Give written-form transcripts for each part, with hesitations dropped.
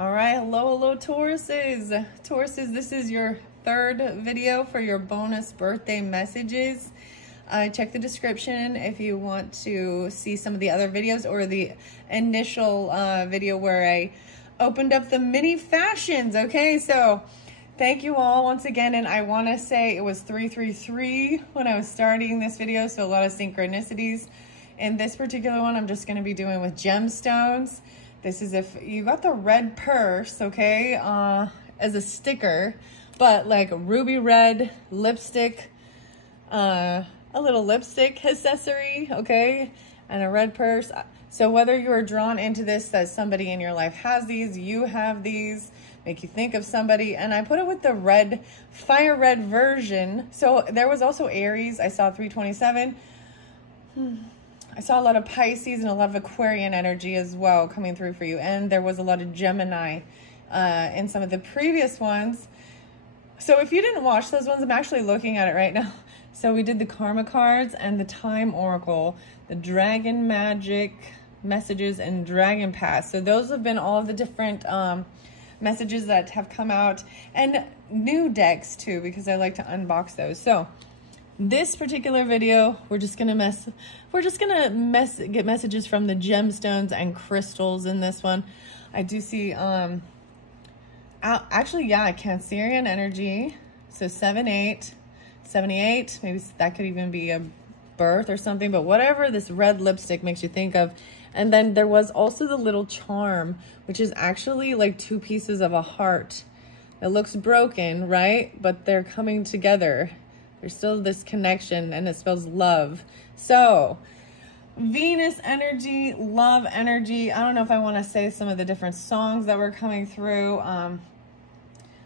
All right, hello Tauruses. Tauruses, this is your third video for your bonus birthday messages. Check the description if you want to see some of the other videos or the initial video where I opened up the mini fashions. Okay, so thank you all once again, and I want to say it was 333 when I was starting this video, so a lot of synchronicities. In this particular one, I'm just going to be doing with gemstones. This is if you got the red purse, okay, as a sticker, but like ruby red lipstick, a little lipstick accessory, okay, and a red purse. So whether you're drawn into this, that somebody in your life has these, you have these, make you think of somebody, and I put it with the red, fire red version. So there was also Aries. I saw 327. I saw a lot of Pisces and a lot of Aquarian energy as well coming through for you. And there was a lot of Gemini in some of the previous ones. So if you didn't watch those ones, I'm actually looking at it right now. So we did the Karma cards and the Time Oracle, the Dragon Magic messages, and Dragon Pass. So those have been all of the different messages that have come out, and new decks too, because I like to unbox those. So this particular video, we're just gonna get messages from the gemstones and crystals in this one. I do see actually, yeah, Cancerian energy. So 7-8, 78, maybe that could even be a birth or something, but whatever this red lipstick makes you think of. And then there was also the little charm, which is actually like two pieces of a heart. It looks broken, right? But they're coming together. There's still this connection, and it spells love. So Venus energy, love energy. I don't know if I want to say some of the different songs that were coming through.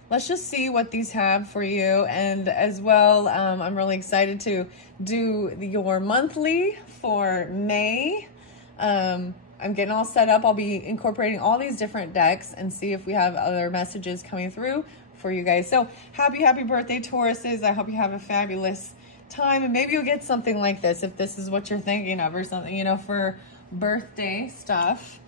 Let's just see what these have for you. And as well, I'm really excited to do your monthly for May. I'm getting all set up. I'll be incorporating all these different decks and see if we have other messages coming through for you guys. So happy birthday, Tauruses. I hope you have a fabulous time, and maybe you'll get something like this if this is what you're thinking of, or something, you know, for birthday stuff.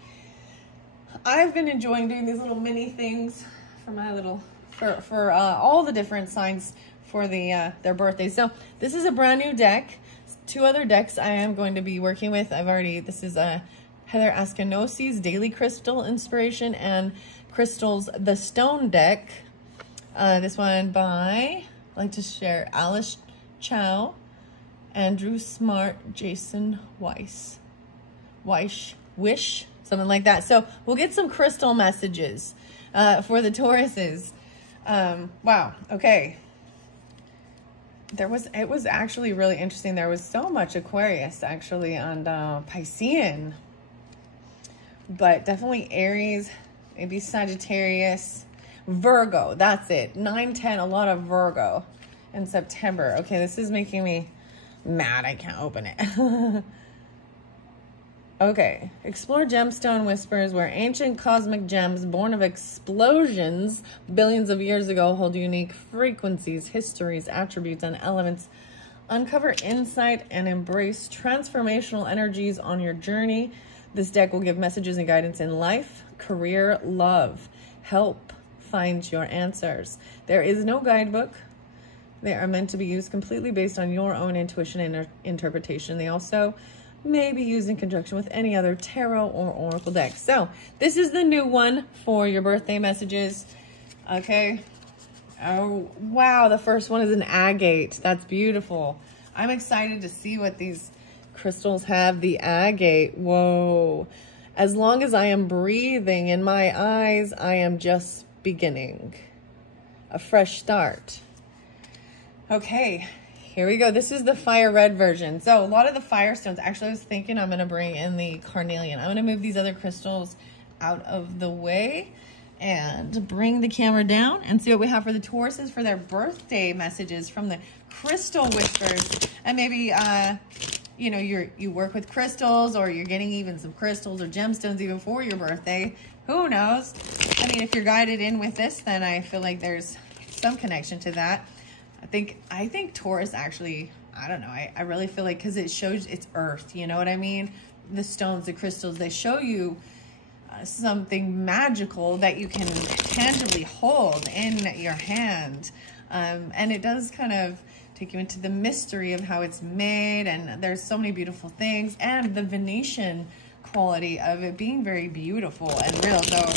I've been enjoying doing these little mini things for my little for all the different signs for the their birthdays. So this is a brand new deck. Two other decks I am going to be working with. This is a Heather Askanosi's Daily Crystal Inspiration and Crystals The Stone deck. This one by, I like to share, Alice Chow, Andrew Smart, Jason Wish, something like that. So we'll get some crystal messages for the Tauruses. Wow, okay. It was actually really interesting. There was so much Aquarius actually on Piscean, but definitely Aries, maybe Sagittarius, Virgo, that's it. 9-10, a lot of Virgo in September. Okay, this is making me mad. I can't open it. Okay, explore gemstone whispers, where ancient cosmic gems born of explosions billions of years ago hold unique frequencies, histories, attributes, and elements. Uncover insight and embrace transformational energies on your journey. This deck will give messages and guidance in life, career, love. Help find your answers. There is no guidebook. They are meant to be used completely based on your own intuition and interpretation. They also may be used in conjunction with any other tarot or oracle deck. So this is the new one for your birthday messages. Okay. Oh, wow. The first one is an agate. That's beautiful. I'm excited to see what these crystals have. The agate. Whoa. As long as I am breathing in my eyes, I am just beginning. A fresh start. Okay. Here we go. This is the fire red version. So a lot of the fire stones, actually I was thinking I'm going to bring in the carnelian. I'm going to move these other crystals out of the way and bring the camera down and see what we have for the Tauruses for their birthday messages from the Crystal Whispers. And maybe, you know, you work with crystals, or you're getting even some crystals or gemstones even for your birthday. Who knows? I mean, if you're guided in with this, then I feel like there's some connection to that. I think Taurus actually, I don't know, I really feel like, because it shows it's earth, you know what I mean? The stones, the crystals, they show you something magical that you can tangibly hold in your hand. And it does kind of take you into the mystery of how it's made, and there's so many beautiful things, and the Venetian quality of it being very beautiful and real. So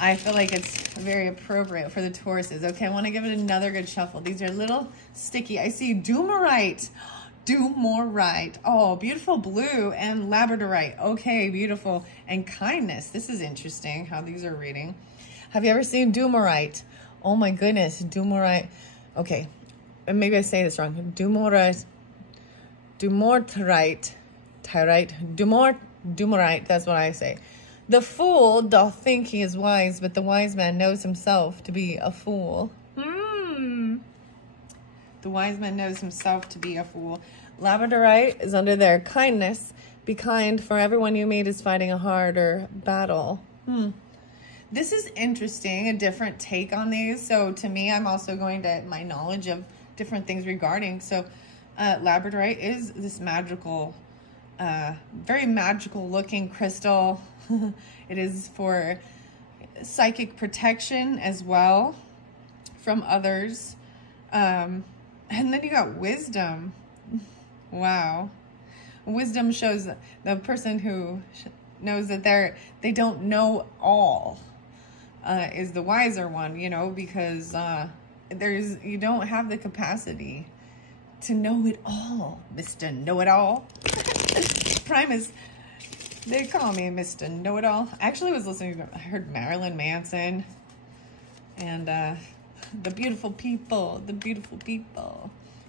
I feel like it's very appropriate for the Tauruses. Okay, I want to give it another good shuffle. These are a little sticky. I see Dumorite. Dumorite. Oh, beautiful blue, and Labradorite. Okay, beautiful. And kindness. This is interesting how these are reading. Have you ever seen Dumorite? Oh my goodness, Dumorite. Okay, and maybe I say this wrong. Dumorite. Dumorite, that's what I say. The fool doth think he is wise, but the wise man knows himself to be a fool. The wise man knows himself to be a fool. Labradorite is under there. Kindness. Be kind, for everyone you meet is fighting a harder battle. This is interesting, a different take on these. So to me, I'm also going to my knowledge of different things regarding. So Labradorite is this magical, very magical looking crystal. It is for psychic protection as well from others. And then you got wisdom. Wow. Wisdom shows the person who knows that they don't know all is the wiser one, you know, because you don't have the capacity to know it all, Mr. Know-It-All. Primus, they call me Mr. Know-It-All. I actually was listening, I heard Marilyn Manson and the beautiful people.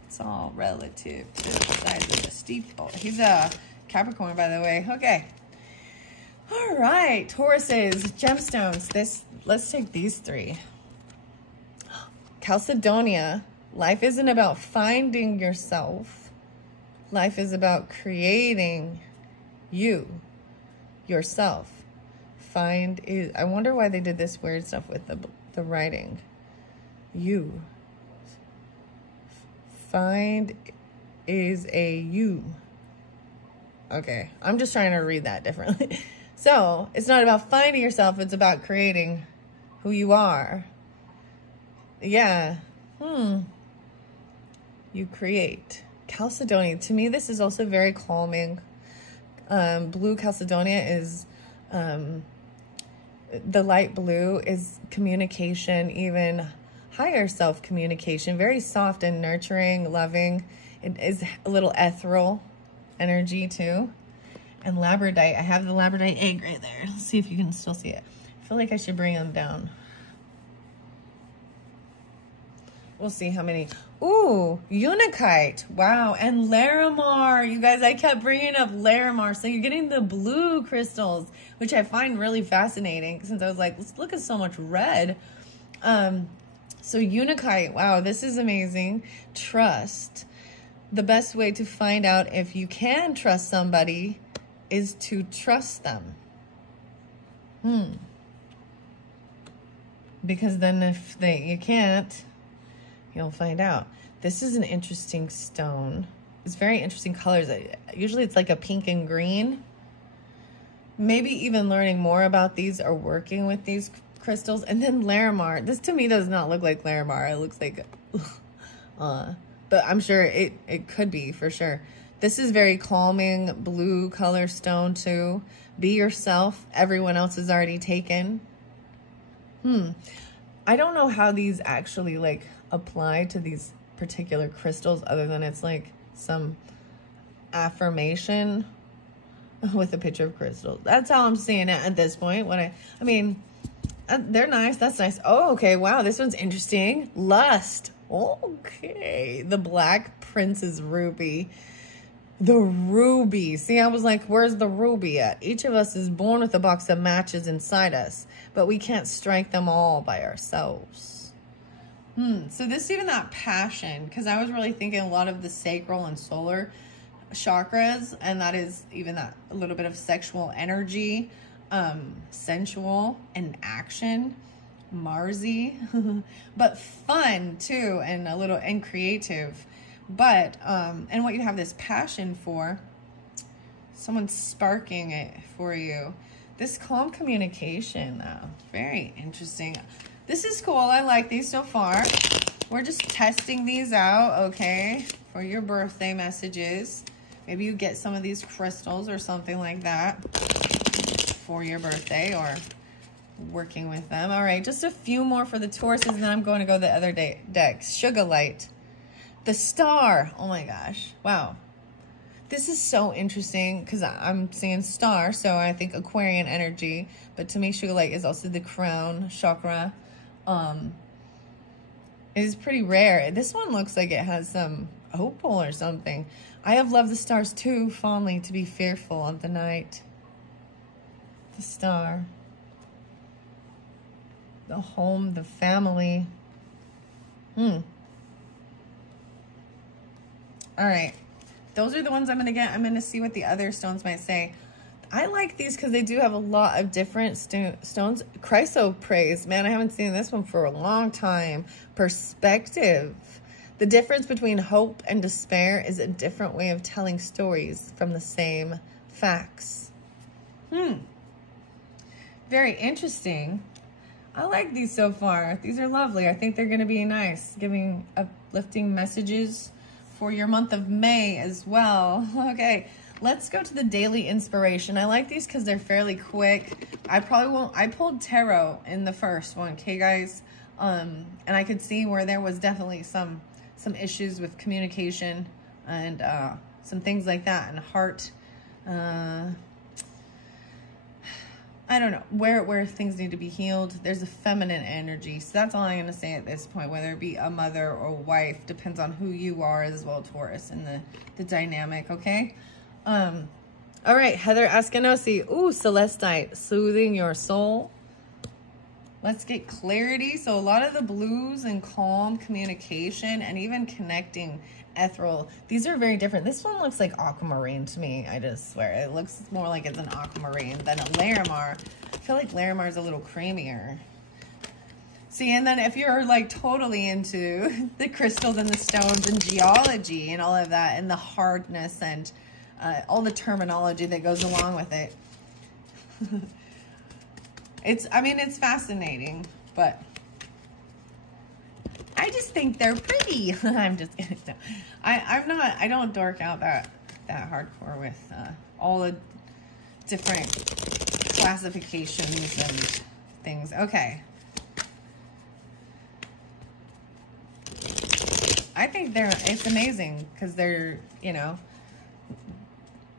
It's all relative to the size of the steeple. He's a Capricorn, by the way. Okay. All right, Tauruses, gemstones. Let's take these three. Chalcedonia. Life isn't about finding yourself. Life is about creating yourself. I wonder why they did this weird stuff with the writing. You. Find is a you. Okay, I'm just trying to read that differently. So, it's not about finding yourself, it's about creating who you are. Yeah. You create. Chalcedonia. To me, this is also very calming. Blue Chalcedonia is, the light blue is communication, even higher self-communication. Very soft and nurturing, loving. It is a little ethereal energy too. And Labradorite. I have the Labradorite egg right there. Let's see if you can still see it. I feel like I should bring them down. We'll see how many. Ooh, Unikite. Wow, and Larimar. You guys, I kept bringing up Larimar. So you're getting the blue crystals, which I find really fascinating since I was like, let's look at so much red. So Unikite. Wow, this is amazing. Trust. The best way to find out if you can trust somebody is to trust them. Because then if you can't, you'll find out. This is an interesting stone. It's very interesting colors. Usually it's like a pink and green. Maybe even learning more about these or working with these crystals. And then Larimar. This to me does not look like Larimar. It looks like, but I'm sure it could be for sure. This is very calming blue color stone too. Be yourself. Everyone else is already taken. I don't know how these actually like apply to these particular crystals other than it's like some affirmation with a picture of crystals. That's how I'm seeing it at this point. I mean, they're nice. That's nice. Oh, okay. Wow. This one's interesting. Lust. Okay. The Black Princess Ruby. The ruby. See, I was like, where's the ruby at? Each of us is born with a box of matches inside us, but we can't strike them all by ourselves. So this even that passion, because I was really thinking a lot of the sacral and solar chakras, and that is even that a little bit of sexual energy, sensual and action, Marsy, but fun too, and a little and creative. But, and what you have this passion for, someone's sparking it for you. This calm communication, very interesting. This is cool. I like these so far. We're just testing these out, okay, for your birthday messages. Maybe you get some of these crystals or something like that for your birthday or working with them. All right, just a few more for the Tauruses, and then I'm going to go the other decks. Sugar Light. The Star. Oh my gosh. Wow. This is so interesting because I'm seeing star, so I think Aquarian energy. But to me, Sugar Light is also the crown chakra. It is pretty rare. This one looks like it has some opal or something. I have loved the stars too fondly, to be fearful of the night. The Star. The home, the family. All right. Those are the ones I'm going to get. I'm going to see what the other stones might say. I like these because they do have a lot of different stones. Chrysoprase. Man, I haven't seen this one for a long time. Perspective. The difference between hope and despair is a different way of telling stories from the same facts. Very interesting. I like these so far. These are lovely. I think they're going to be nice, giving uplifting messages for your month of May as well. Okay, let's go to the daily inspiration. I like these because they're fairly quick. I probably won't. I pulled tarot in the first one, okay, guys? And I could see where there was definitely some issues with communication and some things like that, and heart. I don't know where things need to be healed. There's a feminine energy, so that's all I'm going to say at this point. Whether it be a mother or wife, depends on who you are as well, Taurus, and the dynamic. Okay. All right, Heather Askinosi. Ooh, Celestite, soothing your soul. Let's get clarity. So a lot of the blues and calm communication, and even connecting ethereal. These are very different. This one looks like aquamarine to me. I just swear. It looks more like it's an aquamarine than a Larimar. I feel like Larimar is a little creamier. See, and then if you're like totally into the crystals and the stones and geology and all of that, and the hardness and all the terminology that goes along with it. I mean, it's fascinating, but I just think they're pretty. I'm just kidding. No. I don't dork out that hardcore with all the different classifications and things. Okay. I think it's amazing because they're, you know,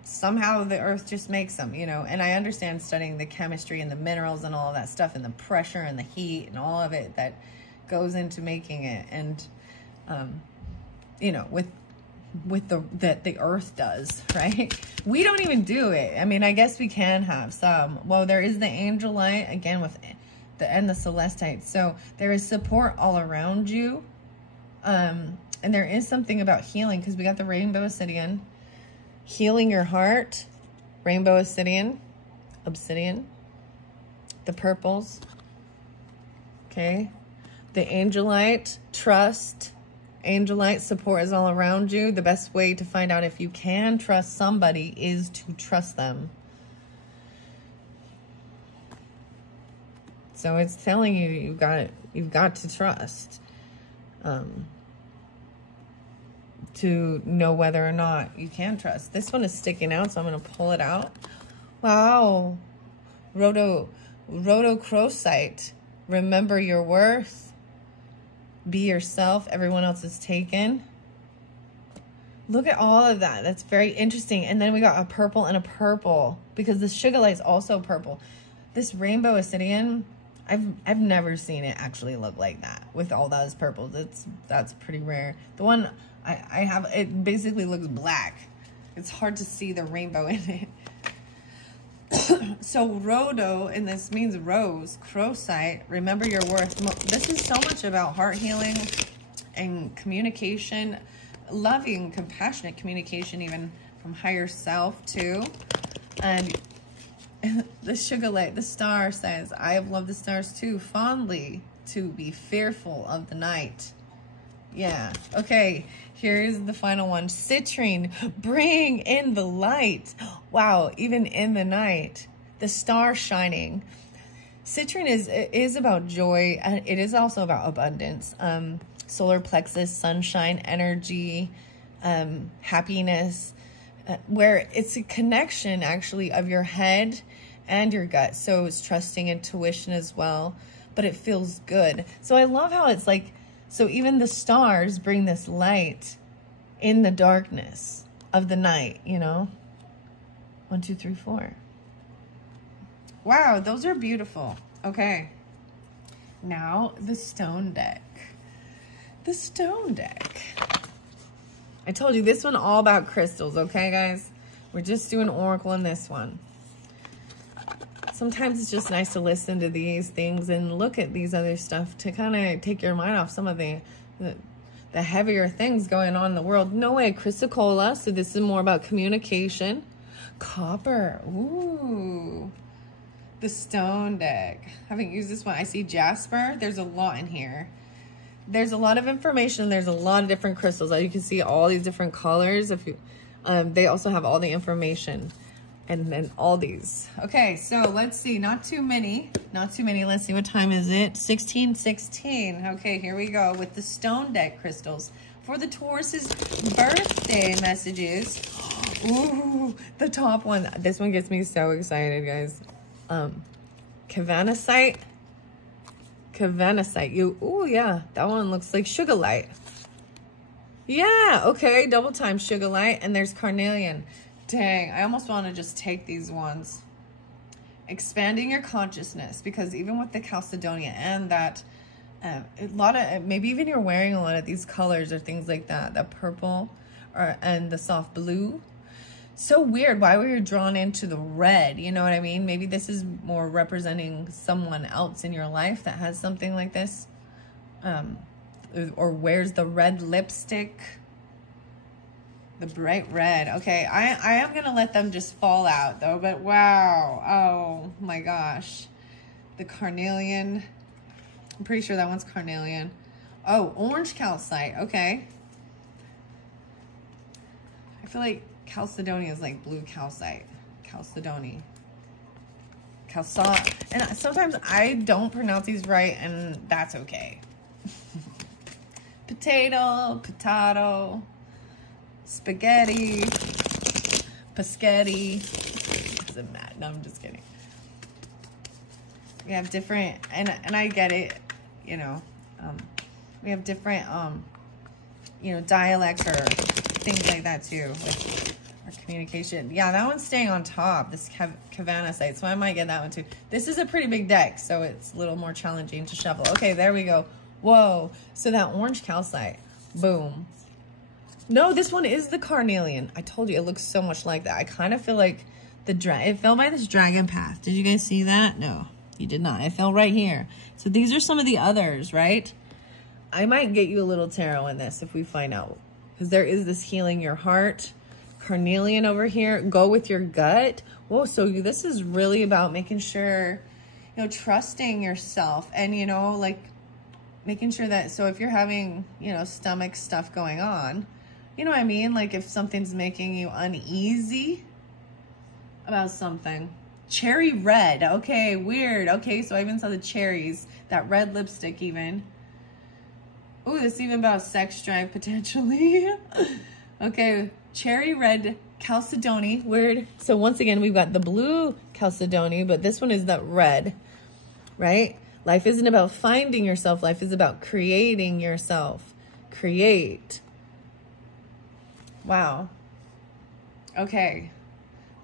somehow the earth just makes them, you know, and I understand studying the chemistry and the minerals and all of that stuff and the pressure and the heat and all of it that goes into making it, and you know, with the earth does, right? We don't even do it. I mean, I guess we can have some. Well, there is the angelite again with the celestite, so there is support all around you, and there is something about healing because we got the rainbow obsidian, healing your heart, rainbow obsidian, the purples, okay. The angelite, trust. Angelite, support is all around you. The best way to find out if you can trust somebody is to trust them. So it's telling you you've got to trust to know whether or not you can trust. This one is sticking out, so I'm going to pull it out. Wow. Rhodochrosite. Remember your worth. Be yourself. Everyone else is taken. Look at all of that. That's very interesting. And then we got a purple and a purple because the sugar light is also purple. This rainbow obsidian, I've never seen it actually look like that with all those purples. That's pretty rare. The one I have, it basically looks black. It's hard to see the rainbow in it. So rhodo, and this means rose, crocite, remember your worth. This is so much about heart healing and communication, loving, compassionate communication, even from higher self too. And the sugar light, the star says, I have loved the stars too fondly, to be fearful of the night. Yeah. Okay. Here's the final one. Citrine, bring in the light. Wow. Even in the night. the star shining. Citrine is about joy, and it is also about abundance. Solar plexus, sunshine, energy, happiness, where it's a connection actually of your head and your gut. So it's trusting intuition as well, but it feels good. So I love how it's like, so even the stars bring this light in the darkness of the night, you know? 1, 2, 3, 4. Wow, those are beautiful. Okay. Now the stone deck. The stone deck. I told you this one all about crystals, okay, guys? We're just doing oracle in this one. Sometimes it's just nice to listen to these things and look at these other stuff to kind of take your mind off some of the heavier things going on in the world. No way, chrysocolla. So this is more about communication. Copper. Ooh. The stone deck. Haven't used this one. I see jasper. There's a lot in here. There's a lot of information. There's a lot of different crystals. You can see all these different colors. If you, they also have all the information, and then all these. Okay, so let's see. Not too many. Not too many. Let's see, what time is it? 16:16. Okay, here we go with the stone deck crystals for the Taurus's birthday messages. Ooh, the top one. This one gets me so excited, guys. Cavanasite. Oh yeah, that one looks like sugar light. Yeah, okay, double time sugar light. And there's carnelian. Dang, I almost want to just take these ones. Expanding your consciousness, because even with the chalcedonia and that, a lot of, maybe even you're wearing a lot of these colors or things like that, that purple and the soft blue. So weird why we were drawn into the red, you know what I mean? Maybe this is more representing someone else in your life that has something like this, or wears the red lipstick, the bright red. Okay, I am gonna let them just fall out though, but wow, oh my gosh. The carnelian, I'm pretty sure that one's carnelian. Oh, orange calcite, okay. I feel like chalcedonia is like blue calcite. Chalcedony. Calcite. And sometimes I don't pronounce these right, and that's okay. Potato. Spaghetti. Paschetti. Isn't that? No, I'm just kidding. We have different, and I get it, you know. We have different, you know, dialects or things like that too. With our communication. Yeah, that one's staying on top, this cavanasite, so I might get that one too. This is a pretty big deck, so it's a little more challenging to shuffle. Okay, there we go. Whoa, so that orange calcite, boom. No, this one is the carnelian. I told you, it looks so much like that. I kind of feel like it fell by this dragon path. Did you guys see that? No, you did not. It fell right here. So these are some of the others, right? I might get you a little tarot in this if we find out, because there is this healing your heart. Carnelian over here, go with your gut. Whoa, so this is really about making sure, you know, trusting yourself and, you know, like making sure that, so if you're having, you know, stomach stuff going on, you know what I mean? Like if something's making you uneasy about something. Cherry red, okay, weird. Okay, so I even saw the cherries, that red lipstick even. Ooh, this is even about sex drive potentially. Okay, cherry red chalcedony, weird. So once again, we've got the blue chalcedony, but this one is that red, right? Life isn't about finding yourself. Life is about creating yourself. Create. Wow. Okay,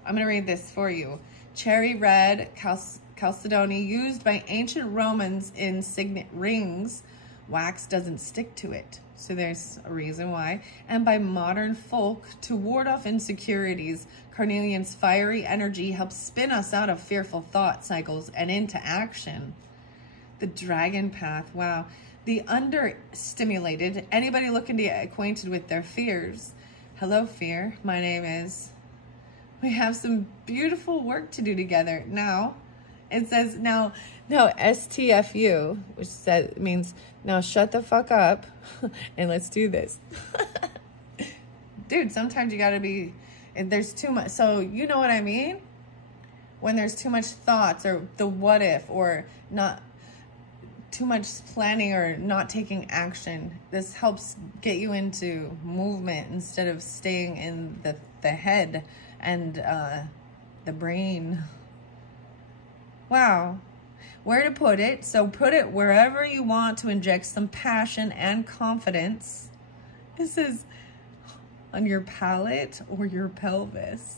I'm gonna read this for you. Cherry red chalcedony, used by ancient Romans in signet rings. Wax doesn't stick to it, so there's a reason why. And by modern folk, to ward off insecurities, carnelian's fiery energy helps spin us out of fearful thought cycles and into action. The dragon path, wow. The understimulated, anybody looking to get acquainted with their fears. Hello, fear, my name is. We have some beautiful work to do together. Now, it says now STFU, which means now shut the fuck up and let's do this. Dude, sometimes you gotta be, there's too much, so you know what I mean? when there's too much thoughts or the what if, or not too much planning or not taking action. This helps get you into movement instead of staying in the head and the brain. Wow. Where to put it? So put it wherever you want to inject some passion and confidence. This is on your palate or your pelvis.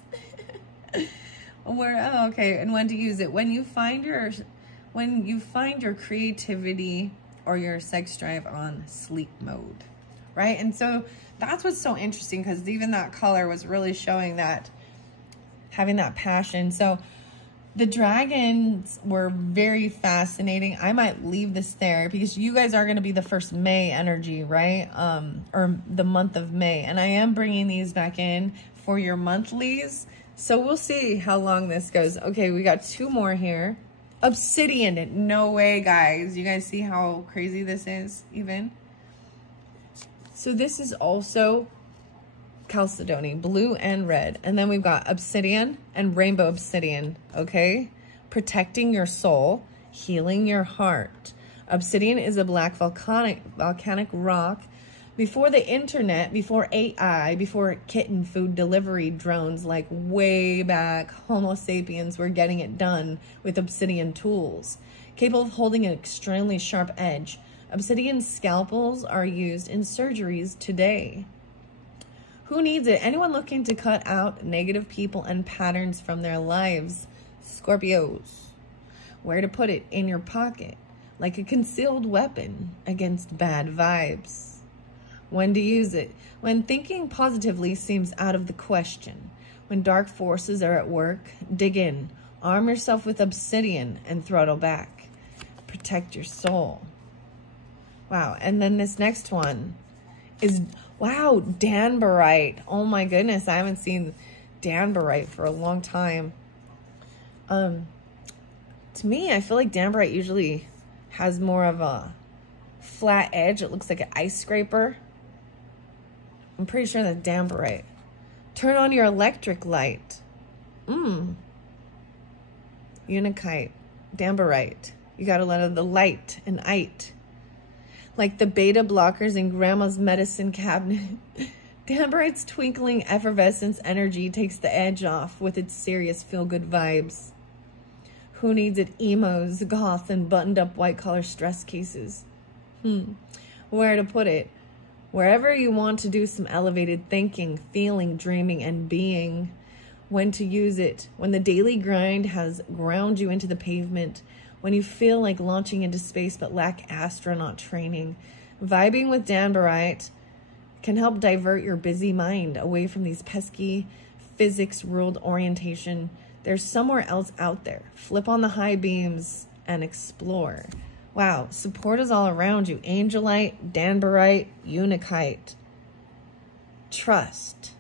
Where, oh, okay, and when to use it? When you find your creativity or your sex drive on sleep mode, right? And so that's what's so interesting, because even that color was really showing that, having that passion. So the dragons were very fascinating. I might leave this there because you guys are going to be the first May energy, right? Or the month of May. And I am bringing these back in for your monthlies. So we'll see how long this goes. Okay, we got 2 more here. Obsidian. No way, guys. You guys see how crazy this is even? So this is also chalcedony, blue and red. And then we've got obsidian and rainbow obsidian, okay? Protecting your soul, healing your heart. Obsidian is a black volcanic rock. Before the internet, before AI, before kitten food delivery drones, like way back, Homo sapiens were getting it done with obsidian tools, capable of holding an extremely sharp edge. Obsidian scalpels are used in surgeries today. Who needs it? Anyone looking to cut out negative people and patterns from their lives. Scorpios. Where to put it? In your pocket, like a concealed weapon against bad vibes. When to use it? When thinking positively seems out of the question. When dark forces are at work, dig in. Arm yourself with obsidian and throttle back. Protect your soul. Wow. And then this next one is, wow, danbarite. Oh my goodness, I haven't seen danbarite for a long time. To me, I feel like danbarite usually has more of a flat edge. It looks like an ice scraper. I'm pretty sure that's danbarite. Turn on your electric light. Unakite, danbarite. You gotta let out the light and it. Like the beta blockers in grandma's medicine cabinet. Danbarite's twinkling effervescence energy takes the edge off with its serious feel-good vibes. Who needs it? Emos, goth, and buttoned-up white-collar stress cases. Where to put it? Wherever you want to do some elevated thinking, feeling, dreaming, and being. When to use it? When the daily grind has ground you into the pavement. When you feel like launching into space but lack astronaut training. Vibing with danbarite can help divert your busy mind away from these pesky physics-ruled orientation. There's somewhere else out there. Flip on the high beams and explore. Wow, support is all around you. Angelite, danbarite, unakite. Trust.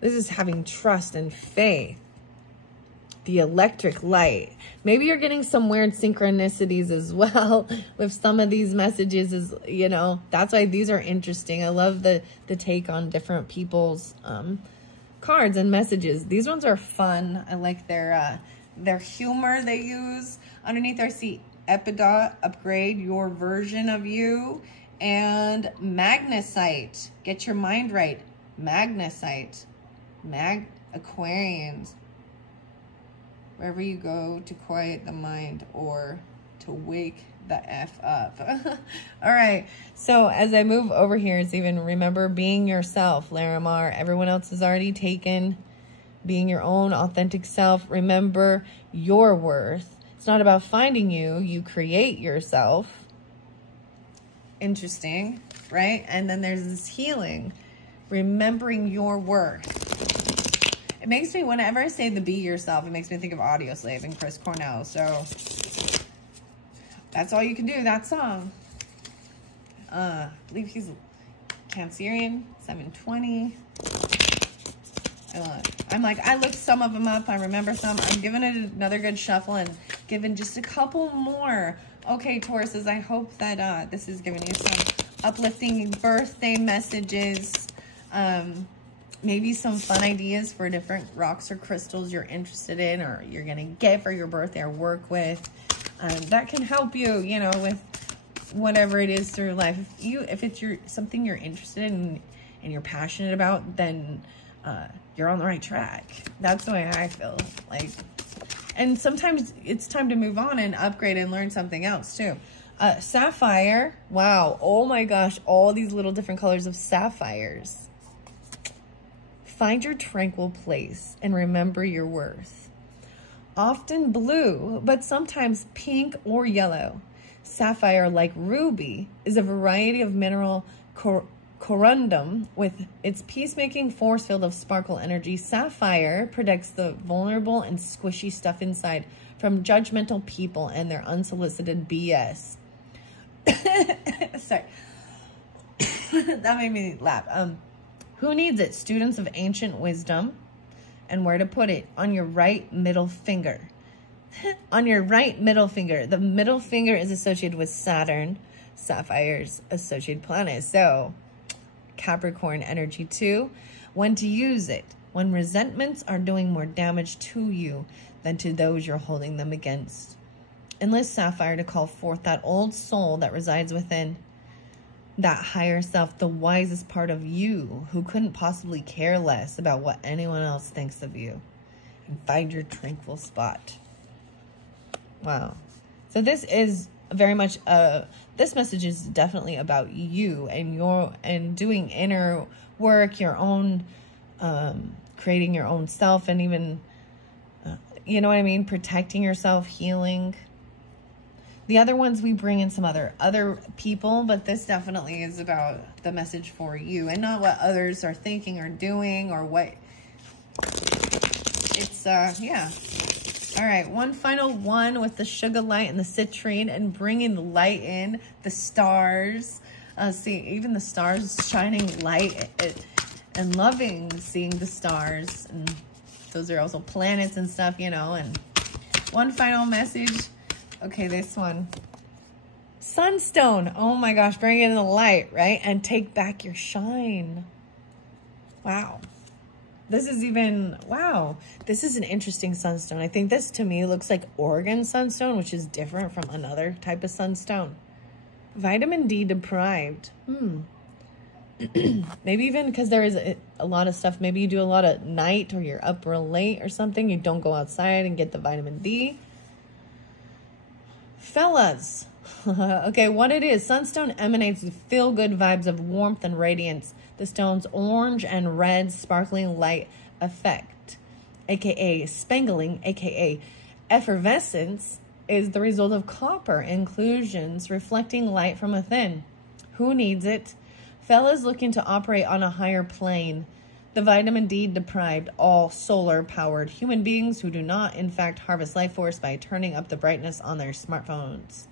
This is having trust and faith. The electric light. Maybe you're getting some weird synchronicities as well with some of these messages, is, you know, that's why these are interesting. I love the take on different people's cards and messages. These ones are fun. I like their humor they use. Underneath I see Epidot, upgrade your version of you, and Magnesite, get your mind right. Magnesite, Aquarians. Wherever you go to quiet the mind or to wake the F up. All right. So as I move over here, it's even remember being yourself, Larimar. Everyone else is already taken. Being your own authentic self. Remember your worth. It's not about finding you. You create yourself. Interesting, right? And then there's this healing. Remembering your worth. It makes me, whenever I say the be yourself, it makes me think of Audioslave and Chris Cornell. So that's all you can do, that song. I believe he's Cancerian, 720. I looked some of them up. I remember some. I'm giving it another good shuffle and giving just a couple more. Okay, Tauruses, I hope that this is giving you some uplifting birthday messages. maybe some fun ideas for different rocks or crystals you're interested in, or you're going to get for your birthday or work with. That can help you, you know, with whatever it is through life. If it's something you're interested in and you're passionate about, then you're on the right track. That's the way I feel. Like, and sometimes it's time to move on and upgrade and learn something else too. Sapphire. Wow. Oh my gosh. All these little different colors of sapphires. Find your tranquil place and remember your worth. Often blue, but sometimes pink or yellow. Sapphire, like ruby, is a variety of mineral corundum with its peacemaking force field of sparkle energy. Sapphire protects the vulnerable and squishy stuff inside from judgmental people and their unsolicited BS. Sorry. That made me laugh. Who needs it? Students of ancient wisdom. And where to put it? On your right middle finger. On your right middle finger. The middle finger is associated with Saturn, Sapphire's associated planet. So, Capricorn energy too. When to use it? When resentments are doing more damage to you than to those you're holding them against. Enlist Sapphire to call forth that old soul that resides within, that higher self, the wisest part of you who couldn't possibly care less about what anyone else thinks of you. And find your tranquil spot. Wow. So this is very much, this message is definitely about you and doing inner work, your own, creating your own self, and even, you know what I mean? Protecting yourself, healing. The other ones, we bring in some other people, but this definitely is about the message for you and not what others are thinking or doing or what. It's, yeah. All right, one final one with the sugar light and the citrine and bringing the light in, the stars. See, even the stars shining light and loving seeing the stars. And those are also planets and stuff, you know. And one final message. Okay, this one. Sunstone. Oh my gosh, bring in the light, right? And take back your shine. Wow. This is even, wow. This is an interesting sunstone. I think this to me looks like Oregon sunstone, which is different from another type of sunstone. Vitamin D deprived. Maybe even because there is a lot of stuff. Maybe you do a lot of night or you're up real late or something. You don't go outside and get the vitamin D. Fellas, okay, what it is, sunstone emanates feel-good vibes of warmth and radiance. The stone's orange and red sparkling light effect, aka spangling, aka effervescence, is the result of copper inclusions reflecting light from within. Who needs it? Fellas looking to operate on a higher plane. The vitamin D deprived, all solar powered human beings who do not in fact harvest life force by turning up the brightness on their smartphones.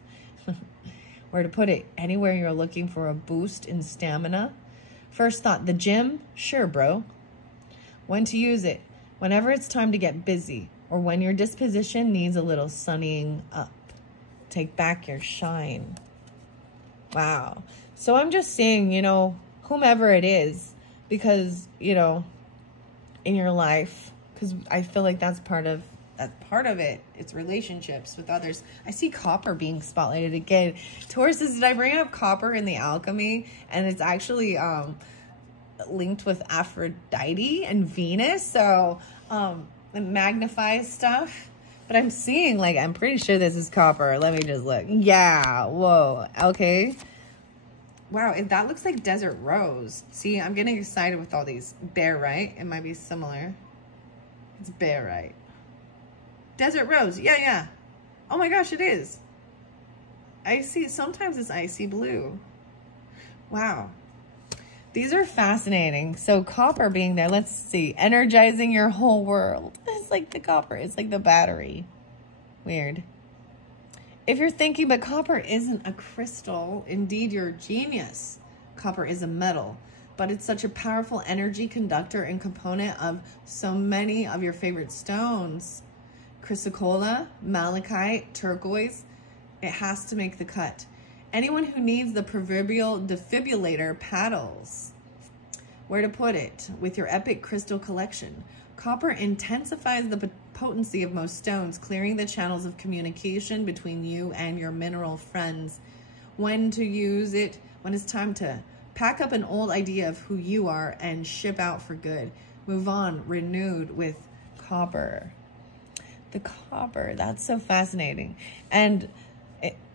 Where to put it? Anywhere you're looking for a boost in stamina. First thought, the gym? Sure, bro. When to use it? Whenever it's time to get busy or when your disposition needs a little sunnying up. Take back your shine. Wow. So I'm just saying, you know, whomever it is, because, you know, in your life, because I feel like that's part of it. It's relationships with others. I see copper being spotlighted again. Taurus, did I bring up copper in the alchemy? And it's actually linked with Aphrodite and Venus. So it magnifies stuff. But I'm seeing, like, I'm pretty sure this is copper. Let me just look. Yeah. Whoa. Okay. Wow, that looks like desert rose. See, I'm getting excited with all these. Barite, it might be similar. It's barite. Desert rose, yeah. Oh my gosh, it is. Icy, sometimes it's icy blue. Wow. These are fascinating. So copper being there, let's see. Energizing your whole world. It's like the copper, it's like the battery. Weird. If you're thinking, but copper isn't a crystal, indeed you're a genius. Copper is a metal, but it's such a powerful energy conductor and component of so many of your favorite stones. Chrysocolla, malachite, turquoise, it has to make the cut. Anyone who needs the proverbial defibrillator paddles. where to put it with your epic crystal collection. Copper intensifies the potency of most stones, clearing the channels of communication between you and your mineral friends. When to use it, when it's time to pack up an old idea of who you are and ship out for good. Move on, renewed with copper. The copper, that's so fascinating. And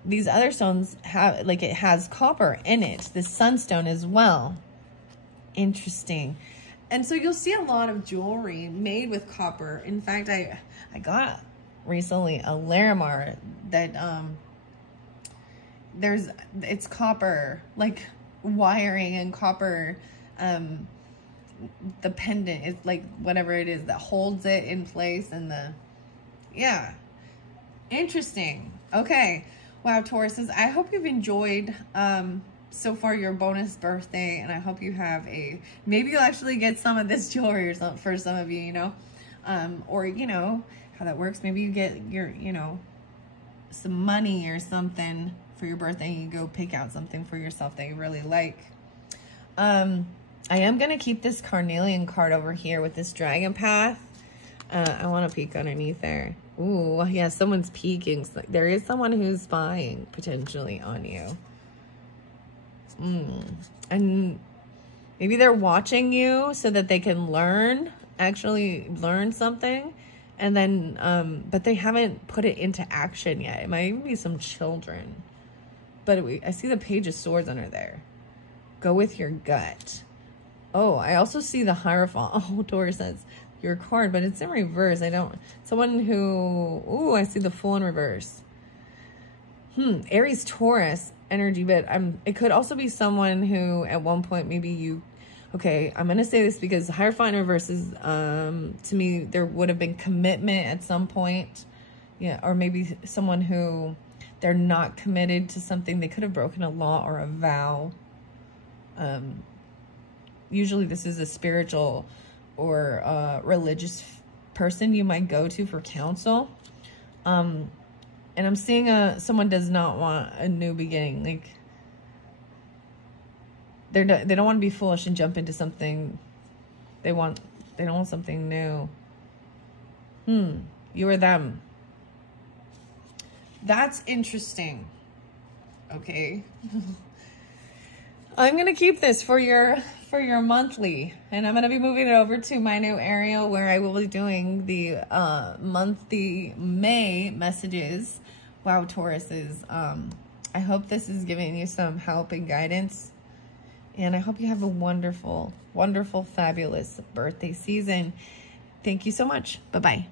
these other stones have, like, it has copper in it. The sunstone as well. Interesting. And so you'll see a lot of jewelry made with copper. In fact, I got recently a Larimar that it's copper, like wiring and copper, the pendant is like whatever it is that holds it in place, and yeah, interesting. Okay, wow, Tauruses, I hope you've enjoyed so far your bonus birthday, and I hope you have maybe you'll actually get some of this jewelry or something for some of you, you know, or you know how that works. Maybe you get your, you know, some money or something for your birthday, and you go pick out something for yourself that you really like. I am going to keep this carnelian card over here with this dragon path. I want to peek underneath there. Ooh, yeah, someone's peeking. There is someone who's spying potentially on you. And maybe they're watching you so that they can actually learn something. And then, but they haven't put it into action yet. It might even be some children. But I see the Page of Swords under there. Go with your gut. Oh, I also see the Hierophant. Oh, Taurus says your card, but it's in reverse. Someone who, ooh, I see the Fool in reverse. Aries Taurus energy, but it could also be someone who at one point maybe okay, I'm going to say this because Hierophant in reverse is, to me, there would have been commitment at some point. Yeah, or maybe someone who they're not committed to something. They could have broken a law or a vow. Usually this is a spiritual or religious person you might go to for counsel. And I'm seeing someone does not want a new beginning. Like, they don't want to be foolish and jump into something. They don't want something new. You or them. That's interesting. Okay. I'm going to keep this for your monthly, and I'm going to be moving it over to my new area where I will be doing the monthly May messages. Wow, Tauruses. I hope this is giving you some help and guidance, and I hope you have a wonderful, wonderful, fabulous birthday season. Thank you so much. Bye-bye.